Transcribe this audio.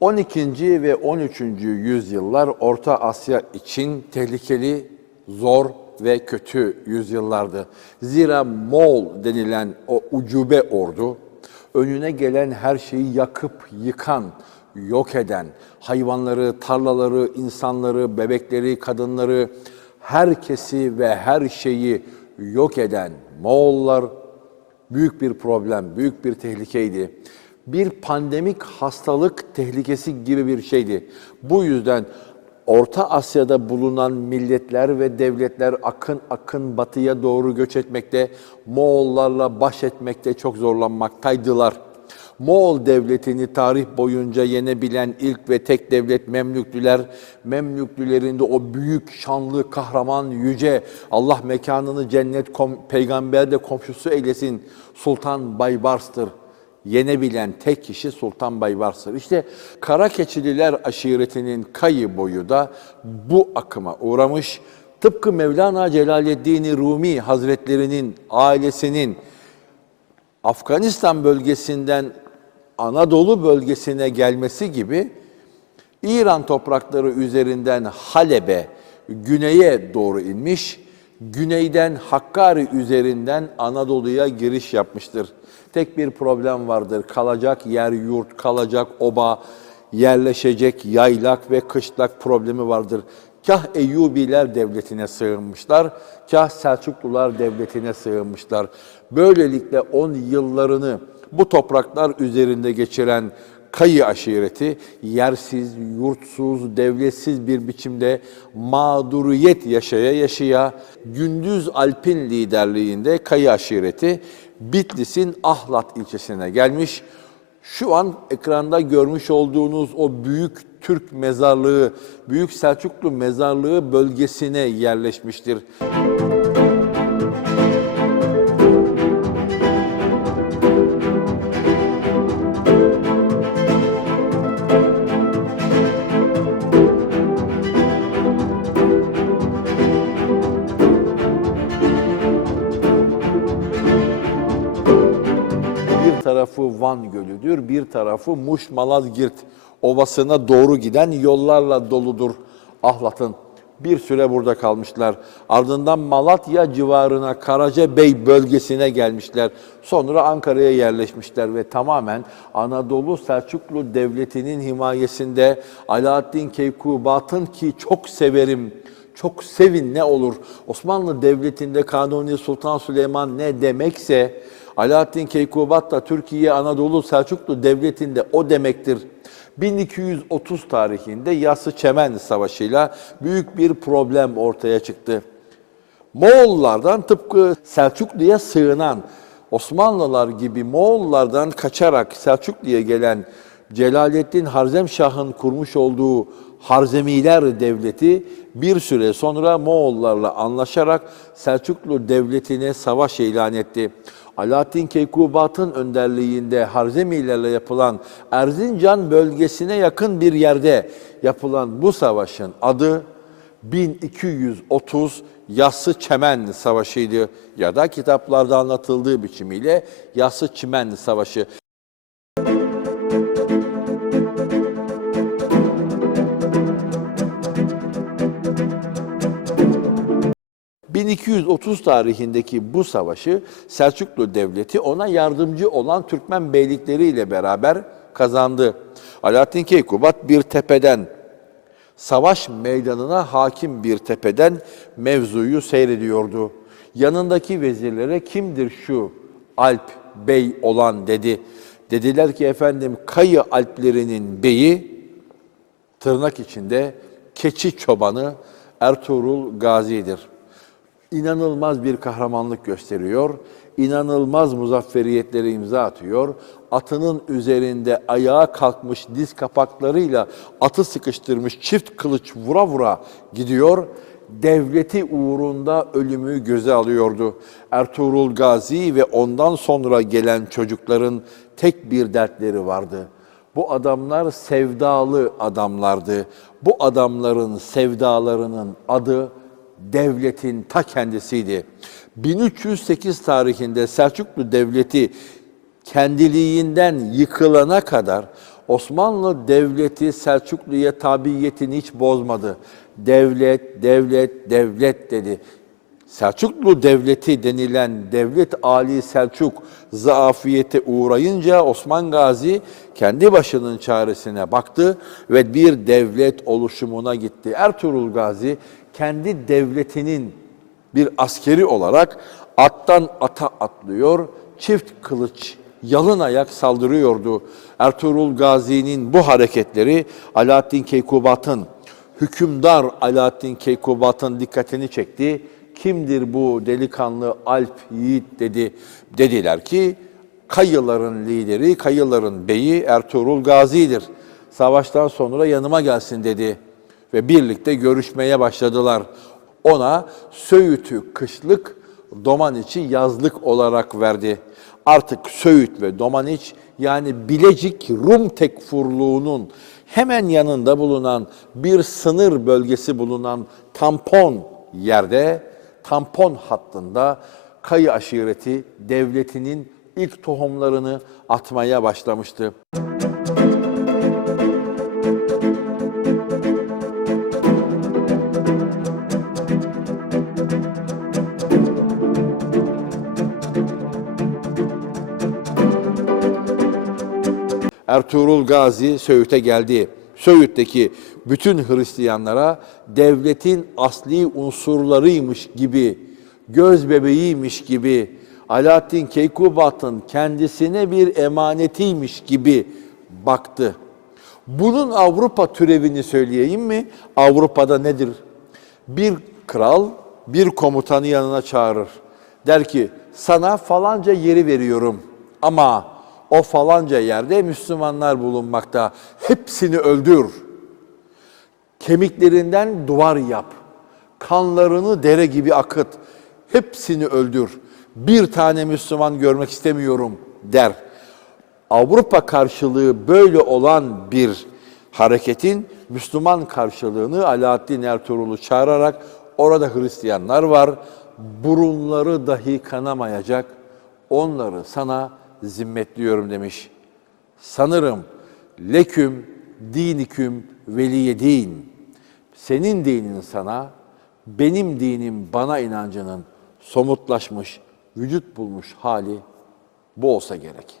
12. ve 13. yüzyıllar Orta Asya için tehlikeli, zor ve kötü yüzyıllardı. Zira Moğol denilen o ucube ordu önüne gelen her şeyi yakıp yıkan, yok eden, hayvanları, tarlaları, insanları, bebekleri, kadınları, herkesi ve her şeyi yok eden Moğollar büyük bir problem, büyük bir tehlikeydi. Bir pandemik hastalık tehlikesi gibi bir şeydi. Bu yüzden Orta Asya'da bulunan milletler ve devletler akın akın batıya doğru göç etmekte, Moğollarla baş etmekte çok zorlanmaktaydılar. Moğol devletini tarih boyunca yenebilen ilk ve tek devlet Memlüklüler, Memlüklülerin de o büyük, şanlı, kahraman, yüce, Allah mekanını cennet, peygamber de komşusu eylesin, Sultan Baybars'tır. Yenebilen tek kişi Sultan Baybars'tır. İşte Karakeçililer aşiretinin kayı boyu da bu akıma uğramış. Tıpkı Mevlana Celaleddin Rumi Hazretlerinin ailesinin Afganistan bölgesinden Anadolu bölgesine gelmesi gibi İran toprakları üzerinden Halep'e, güneye doğru inmiş, güneyden Hakkari üzerinden Anadolu'ya giriş yapmıştır. Tek bir problem vardır, kalacak yer yurt, kalacak oba, yerleşecek yaylak ve kışlak problemi vardır. Kah Eyyubiler devletine sığınmışlar, kah Selçuklular devletine sığınmışlar. Böylelikle 10 yıllarını bu topraklar üzerinde geçiren Kayı aşireti yersiz, yurtsuz, devletsiz bir biçimde mağduriyet yaşaya yaşaya Gündüz Alp'in liderliğinde Kayı aşireti Bitlis'in Ahlat ilçesine gelmiş. Şu an ekranda görmüş olduğunuz o büyük Türk mezarlığı, Büyük Selçuklu mezarlığı bölgesine yerleşmiştir. Bir tarafı Van Gölü'dür, bir tarafı Muş Malazgirt Ovası'na doğru giden yollarla doludur Ahlat'ın. Bir süre burada kalmışlar. Ardından Malatya civarına Karacabey bölgesine gelmişler. Sonra Ankara'ya yerleşmişler ve tamamen Anadolu Selçuklu Devleti'nin himayesinde Alaaddin Keykubat'ın ki çok severim çok sevin ne olur. Osmanlı Devleti'nde Kanuni Sultan Süleyman ne demekse Alaaddin Keykubat da Türkiye Anadolu Selçuklu Devleti'nde o demektir. 1230 tarihinde Yassı Çemen Savaşı'yla büyük bir problem ortaya çıktı. Moğollardan tıpkı Selçuklu'ya sığınan Osmanlılar gibi Moğollardan kaçarak Selçuklu'ya gelen Celaleddin Harzemşah'ın kurmuş olduğu Harzemiler Devleti bir süre sonra Moğollarla anlaşarak Selçuklu Devleti'ne savaş ilan etti. Alaaddin Keykubat'ın önderliğinde Harzemilerle yapılan Erzincan bölgesine yakın bir yerde yapılan bu savaşın adı 1230 Yassı Çemen Savaşı'ydı ya da kitaplarda anlatıldığı biçimiyle Yassı Çimen Savaşı. 1230 tarihindeki bu savaşı Selçuklu Devleti ona yardımcı olan Türkmen beylikleriyle beraber kazandı. Alaaddin Keykubat bir tepeden, savaş meydanına hakim bir tepeden mevzuyu seyrediyordu. Yanındaki vezirlere kimdir şu Alp Bey olan dedi. Dediler ki efendim Kayı Alplerinin beyi tırnak içinde keçi çobanı Ertuğrul Gazi'dir inanılmaz bir kahramanlık gösteriyor. İnanılmaz muzafferiyetleri imza atıyor. Atının üzerinde ayağa kalkmış diz kapaklarıyla atı sıkıştırmış çift kılıç vura vura gidiyor. Devleti uğrunda ölümü göze alıyordu. Ertuğrul Gazi ve ondan sonra gelen çocukların tek bir dertleri vardı. Bu adamlar sevdalı adamlardı. Bu adamların sevdalarının adı devletin ta kendisiydi. 1308 tarihinde Selçuklu Devleti kendiliğinden yıkılana kadar Osmanlı Devleti Selçuklu'ya tabiyetini hiç bozmadı. Devlet, devlet, devlet dedi. Selçuklu Devleti denilen Devlet Ali Selçuk zaafiyete uğrayınca Osman Gazi kendi başının çaresine baktı ve bir devlet oluşumuna gitti. Ertuğrul Gazi kendi devletinin bir askeri olarak attan ata atlıyor, çift kılıç, yalın ayak saldırıyordu. Ertuğrul Gazi'nin bu hareketleri Alaaddin Keykubat'ın, hükümdar Alaaddin Keykubat'ın dikkatini çekti. Kimdir bu delikanlı Alp Yiğit dedi. Dediler ki Kayıların lideri, Kayıların beyi Ertuğrul Gazi'dir. Savaştan sonra yanıma gelsin dedi ve birlikte görüşmeye başladılar. Ona Söğüt'ü kışlık, Domaniç'i yazlık olarak verdi. Artık Söğüt ve Domaniç yani Bilecik Rum tekfurluğunun hemen yanında bulunan bir sınır bölgesi bulunan tampon yerde, tampon hattında Kayı aşireti devletinin ilk tohumlarını atmaya başlamıştı. Ertuğrul Gazi Söğüt'e geldi. Söğüt'teki bütün Hristiyanlara devletin asli unsurlarıymış gibi, göz bebeğiymiş gibi, Alaaddin Keykubat'ın kendisine bir emanetiymiş gibi baktı. Bunun Avrupa türevini söyleyeyim mi? Avrupa'da nedir? Bir kral bir komutanı yanına çağırır. Der ki sana falanca yeri veriyorum ama o falanca yerde Müslümanlar bulunmakta. Hepsini öldür. Kemiklerinden duvar yap. Kanlarını dere gibi akıt. Hepsini öldür. Bir tane Müslüman görmek istemiyorum der. Avrupa karşılığı böyle olan bir hareketin Müslüman karşılığını Alaaddin Ertuğrul'u çağırarak orada Hristiyanlar var. Burunları dahi kanamayacak. Onları sana zimmetliyorum demiş. Sanırım leküm diniküm veliye din. Senin dinin sana, benim dinim bana inancının somutlaşmış, vücut bulmuş hali bu olsa gerek.